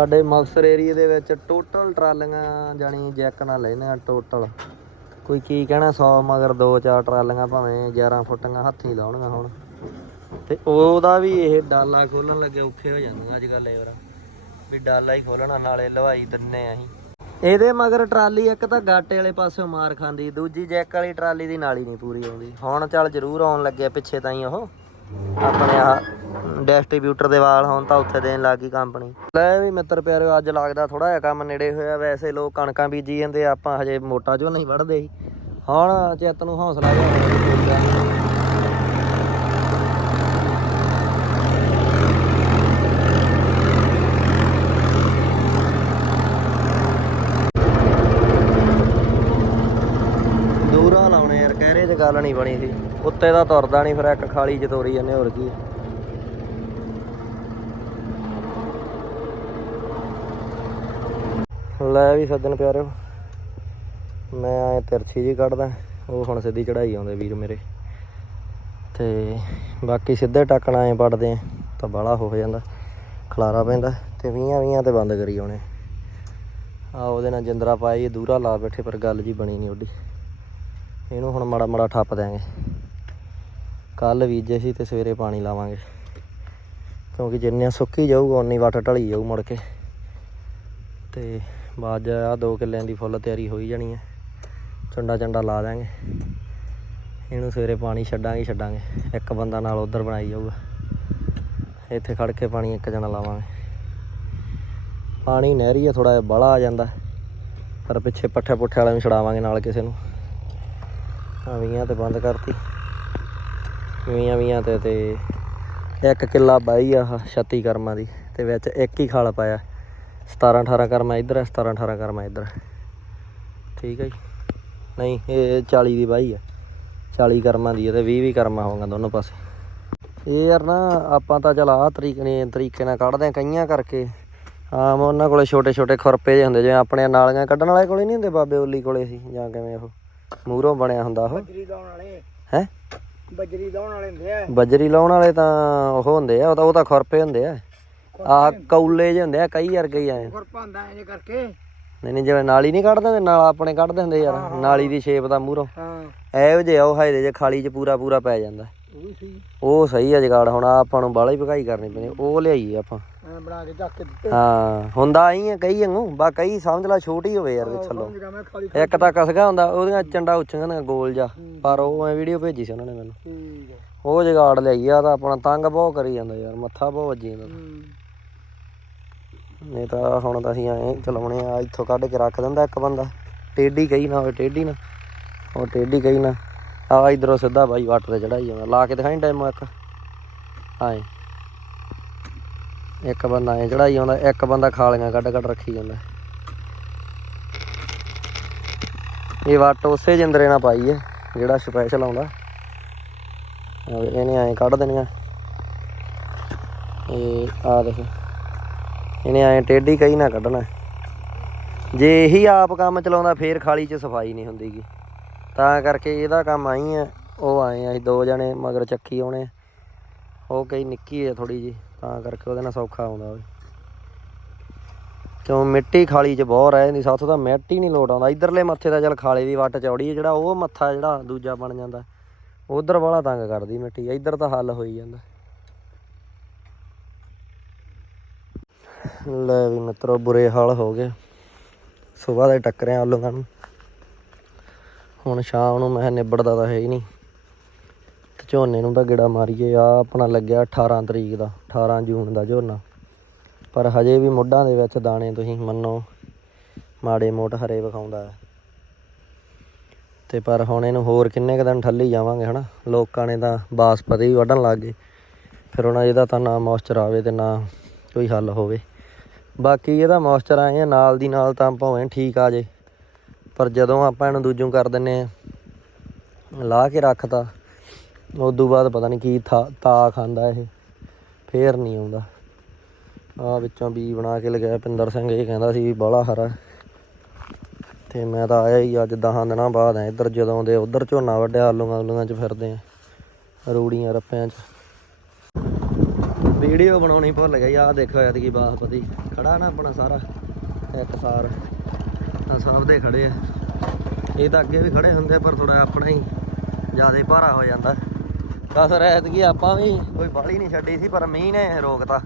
ਸਾਡੇ ਮਕਸਰ ਏਰੀਆ ਦੇ ਵਿੱਚ ਟੋਟਲ ਟਰਾਲੀਆਂ ਜਾਣੀ ਜੈਕ ਨਾਲ ਲੈਨੇ ਆ ਟੋਟਲ ਕੋਈ ਕੀ ਕਹਿਣਾ 100 ਮਗਰ 2-4 ਟਰਾਲੀਆਂ ਭਾਵੇਂ 11 ਫੁੱਟੀਆਂ ਹੱਥੀ ਲਾਉਣੀਆਂ ਹੁਣ। ਤੇ ਉਹਦਾ ਵੀ ਇਹ ਡਾਲਾ ਖੋਲਣ ਲੱਗੇ ਔਖੇ ਹੋ ਜਾਂਦੇ ਅੱਜ ਕੱਲ੍ਹ ਇਹ ਵੀ ਡਾਲਾ ਹੀ ਖੋਲਣਾ, ਨਾਲੇ ਲਵਾਈ ਦਿੰਨੇ ਆ ਅਸੀਂ। ਇਹਦੇ ਮਗਰ ਟਰਾਲੀ ਇੱਕ ਤਾਂ ਗਾਟੇ ਵਾਲੇ ਪਾਸਿਓਂ ਮਾਰ ਖਾਂਦੀ, ਦੂਜੀ ਜੈਕ ਵਾਲੀ ਟਰਾਲੀ ਦੀ ਨਾਲੀ ਨਹੀਂ ਪੂਰੀ ਆਉਂਦੀ। ਹੁਣ ਚੱਲ ਜ਼ਰੂਰ ਆਉਣ ਲੱਗਿਆ ਪਿੱਛੇ ਤਾਂ ਹੀ ਉਹ। ਆਪਣੇ ਆ ਡਿਸਟ੍ਰੀਬਿਊਟਰ ਦੇ ਵਾਲ ਹੁਣ ਤਾਂ ਉੱਥੇ ਦੇਣ ਲੱਗ ਗਈ ਕੰਪਨੀ ਲੈ ਵੀ ਮਿੱਤਰ ਪਿਆਰਿਓ ਅੱਜ ਲੱਗਦਾ ਥੋੜਾ ਜਿਹਾ ਕੰਮ ਨੇੜੇ ਹੋਇਆ। ਵੈਸੇ ਲੋਕ ਕਣਕਾਂ ਬੀਜੀ ਜਾਂਦੇ ਆਪਾਂ ਹਜੇ ਮੋਟਾ ਜੋ ਨਹੀਂ ਵੜਦੇ ਸੀ। ਹੁਣ ਚਿੱਤ ਨੂੰ ਹੌਸਲਾ ਜਿਹਾ ਹੋਇਆ ਵੀ ਕੋਈ ਗੱਲ ਨੀ। ਦੂਰਾ ਲਾਉਣੇ ਯਾਰ ਕਹਿਰੇ ਤੇ ਗੱਲ ਨਹੀਂ ਬਣੀ ਸੀ। ਉੱਤੇ ਤਾਂ ਤੁਰਦਾ ਨਹੀਂ, ਫਿਰ ਇੱਕ ਖਾਲੀ ਜਤੋਰੀ ਜਾਂਦੇ, ਹੋਰ ਕੀ। ਲੈ ਵੀ ਸੱਜਣ ਪਿਆਰਿਓ, ਮੈਂ ਆਏ ਤਿਰਛੀ ਜੀ ਕੱਢਦਾ, ਉਹ ਹੁਣ ਸਿੱਧੀ ਚੜਾਈ ਆਉਂਦੇ ਵੀਰ ਮੇਰੇ। ਤੇ ਬਾਕੀ ਸਿੱਧੇ ਟੱਕਣਾ ਐ ਪੜਦੇ ਆ, ਤਾਂ ਬਾਲਾ ਹੋ ਜਾਂਦਾ, ਖਲਾਰਾ ਪੈਂਦਾ, ਤੇ ਵੀਆਂ ਵੀਆਂ ਤੇ ਬੰਦ ਕਰੀ ਆਉਣੇ। ਆ ਉਹਦੇ ਨਾਲ ਜਿੰਦਰਾ ਪਾਈ, ਦੂਰਾ ਲਾ ਬੈਠੇ, ਪਰ ਗੱਲ ਜੀ ਬਣੀ ਨਹੀਂ ਉਹਦੀ। ਇਹਨੂੰ ਹੁਣ ਮਾੜਾ ਮਾੜਾ ਠੱਪ ਦਿਆਂਗੇ। ਕੱਲ ਬੀਜੇ ਸੀ ਤੇ ਸਵੇਰੇ ਪਾਣੀ ਲਾਵਾਂਗੇ। ਕਿਉਂਕਿ ਜਿੰਨੇ ਸੁੱਕੀ ਜਾਊਗਾ ਉਨੀ ਵੱਟ ਢਲੀ ਜਾਊ ਮੁੜ ਕੇ। ਤੇ ਬਾਅਦ ਆ 2 ਕਿੱਲਿਆਂ ਦੀ ਫੁੱਲ ਤਿਆਰੀ ਹੋਈ ਜਾਣੀ ਹੈ ਚੰਡਾ ਚੰਡਾ ਲਾ ਦਾਂਗੇ ਇਹਨੂੰ ਸਵੇਰੇ ਪਾਣੀ ਛੱਡਾਂਗੇ ਛੱਡਾਂਗੇ। ਇੱਕ ਬੰਦਾ ਨਾਲ ਉਧਰ ਬਣਾਈ ਜਾਊਗਾ। ਇੱਥੇ ਖੜ ਕੇ ਪਾਣੀ ਇੱਕ ਜਣਾ ਲਾਵਾਂਗੇ। ਪਾਣੀ ਨਹਿਰੀ ਆ ਥੋੜਾ ਜਿਹਾ ਬਾਹਲਾ ਆ ਜਾਂਦਾ। ਪਰ ਪਿੱਛੇ ਪੱਠੇ ਪੁੱਠੇ ਵਾਲਿਆਂ ਨੂੰ ਛਡਾਵਾਂਗੇ ਨਾਲ ਕਿਸੇ ਨੂੰ। ਆ ਤੇ ਬੰਦ ਕਰਤੀ। ਵੀਆਂ ਵੀਆਂ ਤੇ ਤੇ ਇੱਕ ਕਿੱਲਾ ਬਾਈ ਆ ਆਹ 36 ਕਰਮਾਂ ਦੀ ਤੇ ਵਿੱਚ ਇੱਕ ਹੀ ਖਾਲ ਪਾਇਆ। 17 18 ਕਰਮਾ ਇੱਧਰ ਹੈ 17 18 ਕਰਮਾ ਇੱਧਰ ਠੀਕ ਹੈ ਜੀ। ਨਹੀਂ, ਇਹ 40 ਦੀ ਬਾਈ ਆ। 40 ਕਰਮਾਂ ਦੀ ਹੈ ਤੇ 20 20 ਕਰਮਾ ਹੋਊਗਾ ਦੋਨੋਂ ਪਾਸੇ। ਇਹ ਯਾਰ ਨਾ ਆਪਾਂ ਤਾਂ ਚਲ ਆਹ ਤਰੀਕ ਨੇ ਤਰੀਕੇ ਨਾਲ ਕੱਢਦੇ ਆ ਕਈਆਂ ਕਰਕੇ। ਆਮ ਉਹਨਾਂ ਕੋਲੇ ਛੋਟੇ ਛੋਟੇ ਖੁਰਪੇ ਜਿਹੇ ਹੁੰਦੇ, ਜਿਵੇਂ ਆਪਣੇ ਨਾਲੀਆਂ ਕੱਢਣ ਵਾਲੇ ਕੋਲੇ ਨਹੀਂ ਹੁੰਦੇ, ਬਾਬੇ ਓਲੀ ਕੋਲੇ ਸੀ ਜਾਂ ਕਿਵੇਂ ਉਹ। ਮੂਹਰੋਂ ਬਣਿਆ ਹੁੰਦਾ ਉਹ। ਬਜਰੀ ਲਾਉਣ ਵਾਲੇ। ਹੈ? ਬਜਰੀ ਲਾਉਣ ਵਾਲੇ ਹੁੰਦੇ ਆ। ਬਜਰੀ ਲਾਉਣ ਵਾਲੇ ਤਾਂ ਉਹ ਹੁੰਦੇ ਆ ਉਹ ਤਾਂ ਉਹ ਤਾਂ ਖੁਰਪੇ ਹੁੰਦੇ ਆ। ਆਹ ਕੌਲੇ ਜਿਹੇ ਹੁੰਦੇ ਆ ਕਈ ਵਰਗੇ ਹੀ ਆਏ ਗੁਰ ਪਾਉਂਦਾ ਐਂ ਕਰਕੇ। ਨਹੀਂ ਨਹੀਂ ਜਿਵੇਂ ਨਾਲੀ ਨਹੀਂ ਕੱਢਦੇ ਹੁੰਦੇ ਨਾਲ ਆਪਣੇ ਕੱਢਦੇ ਹੁੰਦੇ ਯਾਰ। ਨਾਲੀ ਦੀ ਸ਼ੇਪ ਦਾ ਮੂਹਰੋਂ। ਹਾਂ। ਜਿਹੇ ਆ ਉਹ ਹਾਇਦੇ ਜੇ ਖਾਲੀ 'ਚ ਪੂਰਾ ਪੂਰਾ ਪੈ ਜਾਂਦਾ। ਉਹ ਸਹੀ। ਆ ਜਗਾੜ ਹੁਣ ਆਪਾਂ ਨੂੰ ਬਾਲਾ ਹੀ ਭਗਾਈ ਕਰਨੀ ਪੈਣੀ। ਉਹ ਲਿਆਈਏ ਆਪਾਂ। ਐਂ ਬਣਾ ਕੇ ਚੱਕ ਕੇ ਦਿੱਤੇ। ਹਾਂ ਹੁੰਦਾ ਆਈ ਆ ਕਈ ਵਾਂਗੂ ਬਾ ਕਈ ਸਮਝ ਲਾ ਛੋਟੀ ਹੋਵੇ ਯਾਰ ਵਿੱਚ ਥੱਲੋਂ। ਸਮਝ ਗਿਆ ਮੈਂ ਖਾਲੀ ਇੱਕ ਤਾਂ ਕਸਗਾ ਹੁੰਦਾ ਉਹਦੀਆਂ ਚੰਡਾ ਉੱਚੀਆਂ ਹੁੰਦੀਆਂ ਗੋਲ ਜਾ ਪਰ ਉਹ ਐ ਵੀਡੀਓ ਭੇਜੀ ਸੀ ਉਹਨਾਂ ਨੇ ਮੈਨੂੰ। ਠੀਕ ਹੈ ਉਹ ਜਗਾੜ ਲਿਆਈ ਆ ਤਾਂ ਆਪਣਾ ਤੰਗ ਬਹੁਤ ਕਰੀ ਜਾਂਦਾ ਯਾਰ ਮੱਥਾ ਬਹੁਤ ਵੱਜੀ ਜਾਂਦਾ। ਹੂੰ। ਨਹੀਂ ਤਾਂ ਹੁਣ ਤਾਂ ਅਸੀਂ ਐਂ ਚਲਾਉਣੇ ਆ ਇੱਥੋਂ ਕੱਢ ਕੇ ਰੱਖ ਦਿੰਦਾ ਇੱਕ ਬੰਦਾ। ਟੇਢੀ ਕਹੀ ਨਾ ਹੋਵੇ ਟੇਢੀ ਨਾ। ਉਹ ਟੇਢੀ ਕਹੀ ਨਾ ਆ ਇਧਰੋਂ ਸਿੱਧਾ ਬਾਈ ਵੱਟ ਤੇ ਚੜਾਈ ਜਾਂਦਾ ਲਾ ਕੇ ਦਿਖਾਈ ਡੈਮੋ ਇੱਕ। ਆਏ। ਇੱਕ ਬੰਦਾ ਐ ਚੜਾਈ ਆਉਂਦਾ, ਇੱਕ ਬੰਦਾ ਖਾਲੀਆਂ ਕੱਢ ਕੱਢ ਰੱਖੀ ਜਾਂਦਾ। ਇਹ ਵੱਟ ਉਸੇ ਜਿੰਦਰੇ ਨਾਲ ਪਾਈ ਹੈ ਜਿਹੜਾ ਸਪੈਸ਼ਲ ਆਉਂਦਾ। ਇਹਨੇ ਐਂ ਕੱਢ ਦੇਣੀਆਂ। ਇਹ ਆ ਦੇਖੋ। ਇਹਨੇ ਐਂ ਟੇਢੀ ਕਈ ਨਾ ਕੱਢਣਾ। ਜੇ ਇਹੀ ਆਪ ਕੰਮ ਚਲਾਉਂਦਾ, ਫੇਰ ਖਾਲੀ 'ਚ ਸਫ਼ਾਈ ਨਹੀਂ ਹੁੰਦੀਗੀ ਤਾਂ ਕਰਕੇ ਇਹਦਾ ਕੰਮ ਆਈ ਹੈ ਉਹ ਆਏ ਆ, ਅਸੀਂ ਦੋ ਜਣੇ, ਮਗਰ ਚੱਕੀ ਆਉਣੇ ਉਹ ਕਈ ਨਿੱਕੀ ਹੈ ਥੋੜੀ ਜੀ ਤਾਂ ਕਰਕੇ ਉਹਦੇ ਨਾਲ ਸੌਖਾ ਆਉਂਦਾ ਉਹ ਕਿਉਂ ਮਿੱਟੀ ਖਾਲੀ 'ਚ ਬਹੁਤ ਰਹਿ ਜਾਂਦੀ, ਸਾਥੋਂ ਤਾਂ ਮਿੱਟੀ ਨਹੀਂ ਲੋਟ ਆਉਂਦਾ। ਇਧਰਲੇ ਮੱਥੇ ਦਾ ਚੱਲ ਖਾਲੇ ਦੀ ਵੱਟ ਚੌੜੀ ਹੈ ਜਿਹੜਾ ਉਹ ਮੱਥਾ ਜਿਹੜਾ ਦੂਜਾ ਬਣ ਜਾਂਦਾ। ਉਧਰ ਵਾਲਾ ਤੰਗ ਕਰਦੀ ਮਿੱਟੀ, ਇਧਰ ਤਾਂ ਹੱਲ ਹੋਈ ਜਾਂਦਾ। ਲੈ ਵੀ ਮਿੱਤਰੋ, ਬੁਰੇ ਹਾਲ ਹੋ ਗਏ। ਸਵੇਰ ਦੇ ਟੱਕਰਿਆਂ ਆਲੂਆਂ ਨੂੰ। ਹੁਣ ਸ਼ਾਮ ਨੂੰ ਮੈਂ ਨਿਬੜਦਾ ਤਾਂ ਹੈ ਹੀ ਨਹੀਂ। ਝੋਨੇ ਨੂੰ ਤਾਂ ਗੇੜਾ ਮਾਰੀਏ ਆ ਆਪਣਾ ਲੱਗਿਆ 18 ਤਰੀਕ ਦਾ 18 ਜੂਨ ਦਾ ਝੋਨਾ। ਪਰ ਹਜੇ ਵੀ ਮੁੱਢਾਂ ਦੇ ਵਿੱਚ ਦਾਣੇ ਤੁਸੀਂ ਮੰਨੋ, ਮਾੜੇ ਮੋਟ ਹਰੇ ਵਿਖਾਉਂਦਾ ਹੈ। ਤੇ ਪਰ ਹੁਣ ਇਹਨੂੰ ਹੋਰ ਕਿੰਨੇ ਕੁ ਦਿਨ ਠੱਲੀ ਜਾਵਾਂਗੇ, ਹਨਾ? ਲੋਕਾਂ ਨੇ ਤਾਂ ਬਾਸਪਤੀ ਵੀ ਵੱਢਣ ਲੱਗ ਗਏ। ਫਿਰ ਉਹਨਾਂ ਇਹਦਾ ਤਾਂ ਨਾ ਮੋਇਸਚਰ ਆਵੇ ਤੇ ਨਾ ਕੋਈ ਹੱਲ ਹੋਵੇ। ਬਾਕੀ ਇਹਦਾ ਮੋਇਸਚਰ ਆਏ ਆ, ਨਾਲ ਦੀ ਨਾਲ ਤਾਂ ਭਾਵੇਂ ਠੀਕ ਆ ਜੇ। ਪਰ ਜਦੋਂ ਆਪਾਂ ਇਹਨੂੰ ਦੂਜੋਂ ਕਰ ਦਿੰਨੇ ਆ, ਲਾ ਕੇ ਰੱਖਤਾ ਉਦੋਂ ਬਾਅਦ ਪਤਾ ਨਹੀਂ ਕੀ ਥਾ ਤਾ ਖਾਂਦਾ ਇਹ। ਫੇਰ ਨਹੀਂ ਆਉਂਦਾ। ਆ ਵਿੱਚੋਂ ਬੀ ਬਣਾ ਕੇ ਲਗਾਇਆ ਪਿੰਦਰ ਸਿੰਘ, ਇਹ ਕਹਿੰਦਾ ਸੀ ਵੀ ਬਾਹਲਾ ਹਰਾ। ਤੇ ਮੈਂ ਤਾਂ ਆਇਆ ਹੀ ਅੱਜ 10 ਦਿਨਾਂ ਬਾਅਦ ਆ। ਇੱਧਰ ਜਦੋਂ ਦੇ ਉਧਰ ਝੋਨਾ ਵੱਢਿਆ, ਆਲੂਆਂ ਆਲੂਆਂ 'ਚ ਫਿਰਦੇ ਆ। ਰੂੜੀਆਂ ਰੱਪਿਆਂ 'ਚ। ਵੀਡੀਓ ਬਣਾਉਣੀ ਭੁੱਲ ਗਈ ਆਹ ਦੇਖੋ ਐਤਕੀ ਬਾਸਪਤੀ ਖੜਾ ਨਾ ਆਪਣਾ ਸਾਰਾ। ਇੱਕ ਸਾਰ। ਆ ਸਭ ਦੇ ਖੜੇ ਆ। ਇਹ ਤਾਂ ਅੱਗੇ ਵੀ ਖੜੇ ਹੁੰਦੇ, ਪਰ ਥੋੜਾ ਆਪਣਾ ਹੀ ਜ਼ਿਆਦਾ ਭਾਰਾ ਹੋ ਜਾਂਦਾ। ਦਸ ਐਤਕੀ ਆਪਾਂ ਵੀ। ਕੋਈ ਬਾਲੀ ਨਹੀਂ ਛੱਡੀ ਸੀ ਪਰ ਮੀਂਹ ਨੇ ਰੋਕਤਾ।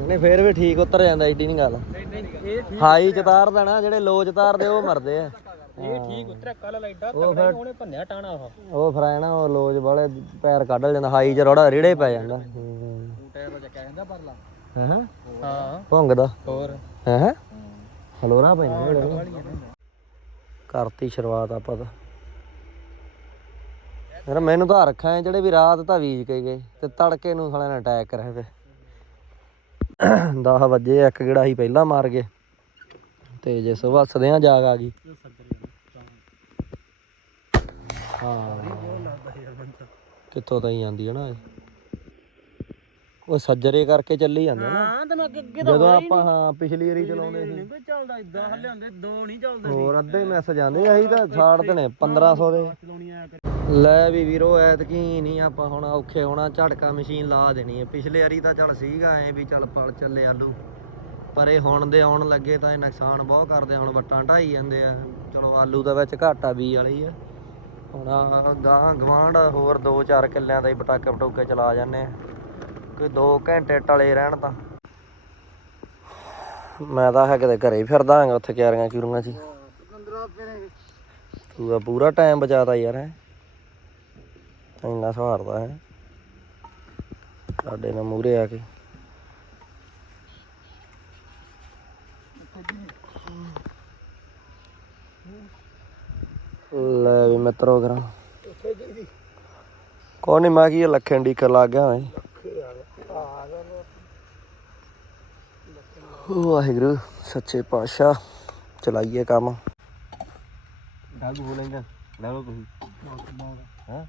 ਨਹੀਂ ਫੇਰ ਵੀ ਠੀਕ ਉਤਰ ਜਾਂਦਾ ਏਡੀ ਨਹੀਂ ਗੱਲ। ਇਹ ਠੀਕ ਹਾਈ ਚ ਤਾਰ ਦੇਣਾ ਜਿਹੜੇ ਲੋ ਚ ਤਾਰਦੇ ਉਹ ਮਰਦੇ ਆ। ਇਹ ਠੀਕ ਉਤਰਿਆ ਕੱਲ ਲਾਈਡਾ ਉਹ ਫਿਰ ਉਹਨੇ ਭੰਨਿਆ ਟਾਣਾ ਉਹ। ਉਹ ਫਿਰ ਐ ਨਾ ਉਹ ਲੋਜ ਵਾਲੇ ਪੈਰ ਕੱਢ ਜਾਂਦਾ ਹਾਈ ਚ ਰੋੜਾ ਰੀੜੇ ਪੈ ਜਾਂਦਾ। ਟਾਇਰ ਤੋਂ ਚੱਕਿਆ ਜਾਂਦਾ ਪਰਲਾ। ਹਾਂ। ਹਾਂ। ਭੁੰਗਦਾ ਹੋਰ। ਹੈ ਹਲੋਰਾ ਪੈਂਦਾ ਕਰਤੀ ਸ਼ੁਰੂਆਤ ਆਪਾਂ ਤਾਂ। ਯਾਰ ਮੈਨੂੰ ਤਾਂ ਰੱਖਾਂ ਹੈ ਜਿਹੜੇ ਵੀ ਰਾਤ ਤਾਂ ਵੀਜ ਕੇ ਗਏ ਤੇ ਤੜਕੇ ਨੂੰ ਸਾਲਿਆਂ ਨੇ ਅਟੈਕ ਕਰਿਆ ਫੇ 10 ਵਜੇ ਇੱਕ ਗੇੜਾ ਹੀ ਪਹਿਲਾਂ ਮਾਰ ਗਏ। ਤੇ ਜੇ ਸਵੇਰ ਸਦਿਆਂ ਜਾਗ ਆ ਗਈ। ਹਾਂ। ਕਿੱਥੋਂ ਤਾਈ ਜਾਂਦੀ ਹੈ ਨਾ ਇਹ। ਉਹ ਸੱਜਰੇ ਕਰਕੇ ਚੱਲੀ ਜਾਂਦਾ ਨਾ। ਹਾਂ ਤੇ ਮੈਂ ਅੱਗੇ ਅੱਗੇ ਜਦੋਂ ਆਪਾਂ ਹਾਂ ਪਿਛਲੀ ਵਾਰੀ ਚਲਾਉਂਦੇ ਸੀ। ਨਹੀਂ ਚੱਲਦਾ ਇਦਾਂ ਹੱਲੇ ਹੁੰਦੇ ਦੋ ਨਹੀਂ ਚੱਲਦੇ ਹੋਰ ਅੱਧੇ ਮੈਸੇਜ ਆਉਂਦੇ ਅਸੀਂ ਤਾਂ ਛਾੜ ਦੇਣੇ 1500 ਦੇ। ਲੈ ਵੀ ਵੀਰੋ ਐਤਕੀ ਨਹੀਂ ਆਪਾਂ ਹੁਣ ਔਖੇ ਹੋਣਾ ਝਟਕਾ ਮਸ਼ੀਨ ਲਾ ਦੇਣੀ ਹੈ। ਪਿਛਲੇ ਵਾਰੀ ਤਾਂ ਚੱਲ ਸੀਗਾ ਐ ਵੀ ਚੱਲ ਪਲ ਚੱਲੇ ਆਲੂ। ਪਰ ਇਹ ਹੁਣ ਦੇ ਆਉਣ ਲੱਗੇ ਤਾਂ ਇਹ ਨੁਕਸਾਨ ਬਹੁਤ ਕਰਦੇ ਹੁਣ ਵੱਟਾਂ ਢਾਈ ਜਾਂਦੇ ਆ। ਚਲੋ ਆਲੂ ਦਾ ਵਿੱਚ ਘਾਟਾ ਬੀ ਵਾਲੀ ਆ। ਹੁਣ ਗਾਂ ਗਵਾਂਢ ਹੋਰ 2-4 ਕਿੱਲਿਆਂ ਦਾ ਹੀ ਪਟਾਕੇ ਪਟੂਕੇ ਚਲਾ ਜਾਂਦੇ ਆ। ਕੋਈ 2 ਘੰਟੇ ਟਲੇ ਰਹਿਣ ਤਾਂ। ਮੈਂ ਤਾਂ ਹੈ ਕਿਤੇ ਘਰੇ ਫਿਰਦਾ ਹਾਂਗਾ, ਉੱਥੇ ਕਿਆਰੀਆਂ ਕਿਉਰੀਆਂ ਸੀ ਤੂੰ ਤਾਂ ਪੂਰਾ ਟਾਈਮ ਬਚਾਤਾ ਯਾਰ ਹੈ। ਇੰਨਾ ਸਹਾਰਦਾ ਹੈ। ਸਾਡੇ ਨਾਲ ਮੂਰੇ ਆ ਕੇ। ਲੈ ਵੀ ਮਿੱਤਰੋ ਕਰਾਂ। ਕੋਈ ਨਹੀਂ ਮੈਂ ਕੀ ਇਹ ਲੱਖੇ ਡੀਕਰ ਲੱਗ ਗਿਆ ਮੈਂ। ਵਾਹਿਗੁਰੂ ਸੱਚੇ ਪਾਤਸ਼ਾਹ ਚਲਾਈਏ ਕੰਮ। ਡਾਗੂ ਹੋ ਲੈਂਗਾ ਲੈ ਲਓ ਤੁਸੀਂ। ਹਾਂ?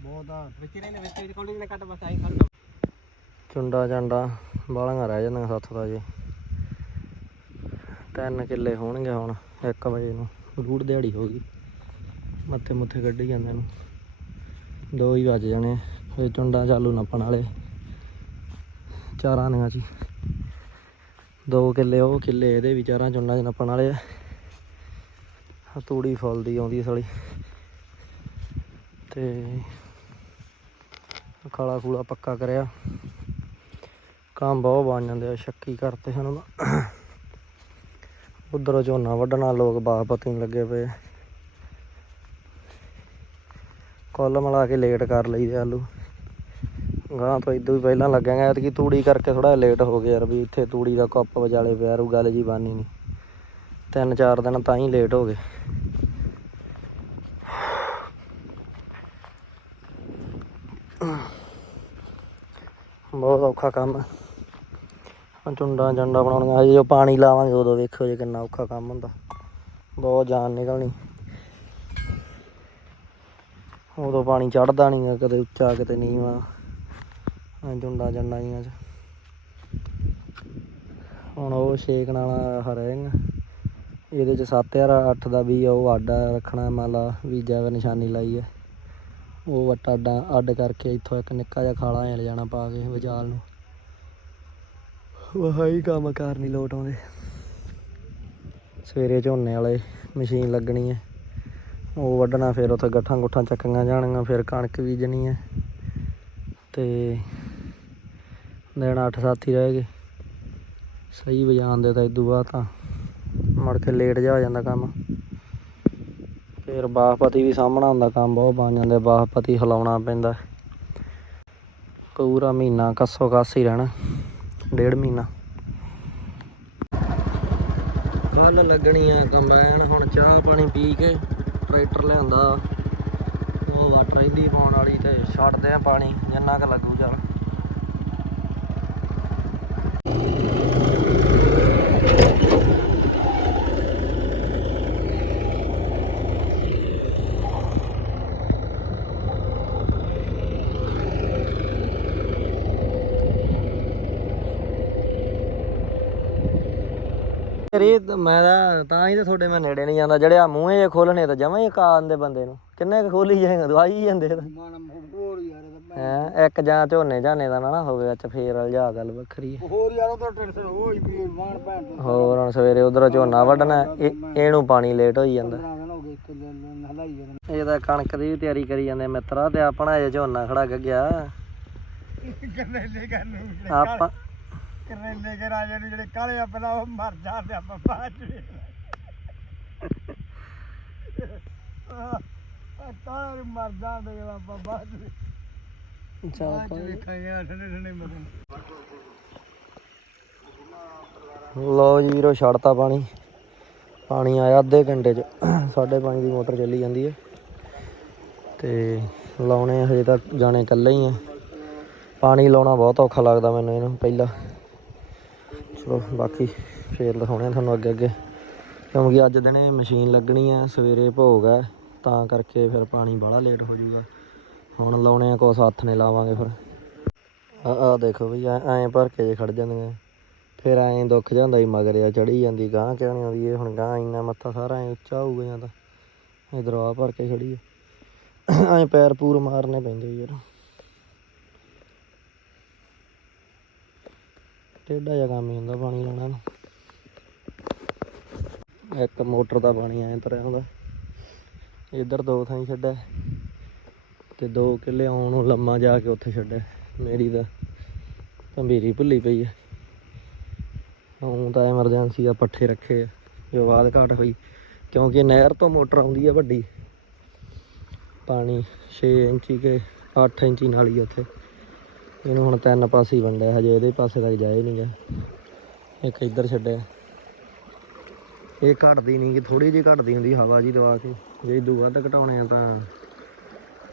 ਬਹੁਤ ਆ। ਵਿੱਚ ਨੇ ਵਿੱਚ ਵਿੱਚ ਕੋਲ ਨੇ ਕੱਟ ਬਸ ਆਈ ਕੱਢ ਚੁੰਡਾ ਚਾਂਡਾ ਬਾਲੀਆਂ ਰਹਿ ਜਾਂਦੀਆਂ ਸੱਤ ਦਾ ਜੀ। ਤਿੰਨ ਕਿੱਲੇ ਹੋਣਗੇ ਹੁਣ 1 ਵਜੇ ਨੂੰ। ਰੂੜ ਦਿਹਾੜੀ ਹੋ ਗਈ। ਮੱਥੇ ਮੁੱਥੇ ਕੱਢੀ ਜਾਂਦੇ ਨੂੰ। ਦੋ ਹੀ ਵੱਜ ਜਾਣੇ। ਫਿਰ ਚੁੰਡਾ ਚਾਲੂ ਨੱਪਣ ਵਾਲੇ। ਚਾਰਾਂ ਦੀਆਂ ਜੀ ਦੋ ਕਿੱਲੇ, ਉਹ ਕਿੱਲੇ ਇਹਦੇ ਵੀ ਚਾਰਾਂ ਚੁੰਡਾਂ ਚ ਨੱਪਣ ਵਾਲੇ। ਆ ਤੂੜੀ ਫੁੱਲਦੀ ਆਉਂਦੀ ਸਾਲੀ। ਤੇ ਕਾਲਾ ਖੂਲਾ ਪੱਕਾ ਕਰਿਆ। ਕੰਮ ਬਹੁਤ ਬਣ ਜਾਂਦੇ ਆ, ਸ਼ੱਕੀ ਕਰਤੇ ਹਨ ਉਧਰੋਂ ਝੋਨਾ ਵੱਢਣਾ, ਲੋਕ ਬਾਸਪਤੀ ਨੂੰ ਲੱਗੇ ਪਏ ਕੁੱਲ ਮਿਲਾ ਕੇ ਲੇਟ ਕਰ ਲਈਦੇ ਆਲੂ। ਗਾਂ ਤੋਂ ਇਦੋਂ ਵੀ ਪਹਿਲਾਂ ਲੱਗਾਂਗਾ ਐਤਕੀ ਤੂੜੀ ਕਰਕੇ ਥੋੜਾ ਲੇਟ ਹੋ ਗਿਆ ਯਾਰ ਵੀ ਇੱਥੇ ਤੂੜੀ ਦਾ ਕੱਪ ਵਿਚਾਲੇ ਪਿਆ ਰੂ, ਗੱਲ ਜੀ ਬਾਨੀ ਨਹੀਂ ਤਿੰਨ ਚਾਰ ਦਿਨ ਤਾਂ ਹੀ ਲੇਟ ਹੋ ਗਏ। ਬਹੁਤ ਔਖਾ ਕੰਮ ਹੈ ਹੁਣ ਚੁੰਡਾਂ ਚੰਡਾ ਬਣਾਉਣੀਆਂ ਹਜੇ ਪਾਣੀ ਲਾਵਾਂਗੇ ਉਦੋਂ ਵੇਖੋ ਜੇ ਕਿੰਨਾ ਔਖਾ ਕੰਮ ਹੁੰਦਾ। ਬਹੁਤ ਜਾਨ ਨਿਕਲਣੀ। ਉਦੋਂ ਪਾਣੀ ਚੜਦਾ ਨਹੀਂ ਕਦੇ ਉੱਚਾ ਕਿਤੇ ਨੀਵਾਂ। ਐ ਚੁੰਡਾਂ ਚੰਡਾਂ ਜੀਆਂ ਚ। ਹੁਣ ਉਹ ਛੇਕ ਵਾਲਾ ਹਰੇਂਗਾ ਇਹਦੇ ਚ 7000 8 ਦਾ ਵੀ ਆ, ਉਹ ਆਡਾ ਰੱਖਣਾ ਮਾਲਾ ਲਾ ਵੀਜਾ ਵਾ ਨਿਸ਼ਾਨੀ ਲਾਈ ਹੈ ਉਹ ਵੱਟਾ ਅੱਡਾ ਅੱਡ ਕਰਕੇ ਇੱਥੋਂ ਇੱਕ ਨਿੱਕਾ ਜਿਹਾ ਖਾਲਾ ਐ ਲੈ ਜਾਣਾ ਪਾ ਕੇ ਵਿਚਾਲ ਨੂੰ। ਵਹਾਈ ਕੰਮ ਕਾਰ ਨਹੀਂ ਲੋਟ ਆਉਂਦੇ। ਸਵੇਰੇ ਝੋਨੇ ਵਾਲੇ ਮਸ਼ੀਨ ਲੱਗਣੀ ਹੈ ਉਹ ਵੱਢਣਾ ਫਿਰ ਉੱਥੇ ਗੱਠਾਂ ਗੁੱਠਾਂ ਚੱਕੀਆਂ ਜਾਣਗੀਆਂ ਫਿਰ ਕਣਕ ਬੀਜਣੀ ਹੈ ਤੇ ਦਿਨ 8 ਸਾਥੀ ਰਹਿ ਗਏ। ਸਹੀ ਵਜਾਣ ਦੇ ਤਾਂ ਇਦੋਂ ਬਾਅਦ ਤਾਂ ਮੁੜ ਕੇ ਲੇਟ ਜਾ ਹੋ ਜਾਂਦਾ ਕੰਮ। ਫਿਰ ਬਾਸਪਤੀ ਵੀ ਸਾਹਮਣਾ ਹੁੰਦਾ ਕੰਮ ਬਹੁਤ ਬਣ ਜਾਂਦਾ, ਬਾਸਪਤੀ ਹਿਲਾਉਣਾ ਪੈਂਦਾ। ਪੂਰਾ ਮਹੀਨਾ ਕੱਸੋ ਕੱਸ ਹੀ ਰਹਿਣਾ, ਡੇਢ ਮਹੀਨਾ। ਕੱਲ ਲੱਗਣੀ ਆ ਕੰਬਾਈਨ, ਹੁਣ ਚਾਹ ਪਾਣੀ ਪੀ ਕੇ ਟਰੈਕਟਰ ਲਿਆਂਦਾ। ਉਹ ਵਾਟਰ ਇਹਦੀ ਪਾਉਣ ਵਾਲੀ ਤੇ ਛੱਡਦੇ ਆ ਪਾਣੀ, ਜਿੰਨਾ ਕੁ ਲੱਗੂ ਚੱਲ। ਤੇਰੀ ਤਾਂ- ਮੈਂ ਤਾਂ ਤਾਂ ਹੀ ਤਾਂ ਤੁਹਾਡੇ ਮੈਂ ਨੇੜੇ ਨਹੀਂ ਜਾਂਦਾ ਜਿਹੜੇ ਆ ਮੂੰਹੇ ਜੇ ਖੋਲਣੇ ਤਾਂ ਜਮਾਂ ਹੀ ਕਾਨ ਦੇ ਬੰਦੇ ਨੂੰ। ਕਿੰਨੇ ਕੁ ਖੋਲੀ ਜਾਏਗਾ ਦਵਾਈ ਜਾਂਦੇ ਤਾਂ ਮਨ ਹੋਰ ਯਾਰ ਹੈ ਇੱਕ ਜਾਂ ਝੋਨੇ ਝਾਨੇ ਦਾ ਨਾ ਨਾ ਹੋਵੇ ਅੱਛਾ ਫੇਰ ਅਲਜਾ ਗੱਲ ਵੱਖਰੀ ਹੈ ਹੋਰ ਯਾਰ ਉਹ ਤਾਂ ਟੈਨਸ਼ਨ ਹੋਈ ਵੀ ਮਾਨ ਭੈਣ ਤੋਂ। ਹੋਰ ਹੁਣ ਸਵੇਰੇ ਉਧਰ ਝੋਨਾ ਵੱਢਣਾ ਇਹ- ਇਹਨੂੰ ਪਾਣੀ ਲੇਟ ਹੋਈ ਜਾਂਦਾ। 15 ਦਿਨ ਹੋ ਗਏ ਇੱਕ ਦਿਨ ਹਲਾਈ ਜਾਂਦੇ ਇਹ ਤਾਂ ਕਣਕ ਦੀ ਵੀ ਤਿਆਰੀ ਕਰੀ ਜਾਂਦੇ ਮਿੱਤਰਾ ਤੇ ਆਪਣਾ ਇਹ ਝੋਨਾ ਖੜਾ ਗਿਆ। ਆਪਾਂ ਕਰਨੇਲੇ ਕੇ ਰਾਜੇ ਨੂੰ ਜਿਹੜੇ ਕਾਲੇ ਆਪਣਾ ਉਹ ਮਰ ਜਾਂਦੇ ਆਪਾਂ ਬਾਅਦ ਚ ਕਾਲੇ ਮਰ ਜਾਂਦੇ ਆਪਾਂ ਬਾਅਦ ਚ ਬਾਅਦ ਚ ਵੇਖਾਂਗੇ ਠੰਡੇ ਠੰਡੇ ਮਰਨ। ਲੋ ਜੀ ਵੀਰੋ ਛੱਡਤਾ ਪਾਣੀ। ਪਾਣੀ ਆਇਆ ਅੱਧੇ ਘੰਟੇ ਚ। ਸਾਢੇ ਪੰਜ ਦੀ ਮੋਟਰ ਚੱਲੀ ਜਾਂਦੀ ਹੈ। ਤੇ ਲਾਉਣੇ ਹਜੇ ਤੱਕ ਜਾਣੇ ਇਕੱਲੇ ਹੀ ਆ। ਪਾਣੀ ਲਾਉਣਾ ਬਹੁਤ ਔਖਾ ਲੱਗਦਾ ਮੈਨੂੰ ਇਹਨੂੰ ਪਹਿਲਾਂ। ਚਲੋ, ਬਾਕੀ ਫੇਰ ਦਿਖਾਉਣੇ ਆ ਤੁਹਾਨੂੰ ਅੱਗੇ ਅੱਗੇ। ਕਿਉਂਕਿ ਅੱਜ ਦਿਨੇ ਮਸ਼ੀਨ ਲੱਗਣੀ ਆ, ਸਵੇਰੇ ਭੋਗ ਹੈ ਤਾਂ ਕਰਕੇ ਫਿਰ ਪਾਣੀ ਬੜਾ ਲੇਟ ਹੋ ਜਾਊਗਾ। ਹੁਣ ਲਾਉਣੇ ਆ ਕੁਛ ਹੱਥ ਨੇ ਲਾਵਾਂਗੇ ਫਿਰ। ਆ ਆ ਦੇਖੋ ਵੀ ਐਂ ਭਰ ਕੇ ਜੇ ਖੜ ਜਾਂਦੀਆਂ। ਫਿਰ ਐਂ ਦੁੱਖ ਜਾਂਦਾ ਹੀ ਮਗਰ ਆ ਚੜੀ ਜਾਂਦੀ ਗਾਂ ਕਿਉਂ ਨਹੀਂ ਆਉਂਦੀ? ਇਹ ਹੁਣ ਗਾਂ ਇੰਨਾ ਮੱਥਾ ਸਾਰਾ ਐਂ ਉੱਚਾ ਹੋ ਗਿਆ ਤਾਂ। ਇਧਰ ਆ ਭਰ ਕੇ ਖੜੀ ਐ ਐਂ ਪੈਰ ਪੂਰ ਮਾਰਨੇ ਪੈਂਦੇ ਯਾਰ। ਟੇਡਾ ਜਿਹਾ ਕੰਮ ਹੀ ਹੁੰਦਾ ਪਾਣੀ ਲਾਉਣਾ ਨੂੰ। ਇੱਕ ਮੋਟਰ ਦਾ ਪਾਣੀ ਐਂ ਤਰਿਆ ਹੁੰਦਾ। ਇੱਧਰ ਦੋ ਥਾਂ ਛੱਡਿਆ ਤੇ ਦੋ ਕਿੱਲੇ ਆਉਣ ਨੂੰ ਲੰਮਾ ਜਾ ਕੇ ਉੱਥੇ ਛੱਡਿਆ। ਮੇਰੀ ਦਾ ਭੰਬੀਰੀ ਭੁੱਲੀ ਪਈ ਆ। ਹੁਣ ਤਾਂ ਐਮਰਜੈਂਸੀ ਆ, ਪੱਠੇ ਰੱਖੇ ਆ। ਜੋ ਬਾਅਦ ਘਾਟ ਹੋਈ, ਕਿਉਂਕਿ ਨਹਿਰ ਤੋਂ ਮੋਟਰ ਆਉਂਦੀ ਆ ਵੱਡੀ। ਪਾਣੀ 6 ਇੰਚੀ ਕੇ 8 ਇੰਚੀ ਨਾਲ ਹੀ ਉੱਥੇ। ਇਹਨੂੰ ਹੁਣ ਤਿੰਨ ਪਾਸੇ ਹੀ ਵੰਡਿਆ, ਹਜੇ ਇਹਦੇ ਪਾਸੇ ਤੱਕ ਜਾਏ ਨਹੀਂ ਗਿਆ ਇੱਕ ਇੱਧਰ ਛੱਡਿਆ। ਇਹ ਘਟਦੀ ਨਹੀਂ ਕਿ ਥੋੜੀ ਜਿਹੀ ਘਟਦੀ ਹੁੰਦੀ ਹਵਾ ਜੀ ਦਵਾ ਕੇ। ਜੇ ਇਦੋਂ ਵੱਧ ਘਟਾਉਣੇ ਆ ਤਾਂ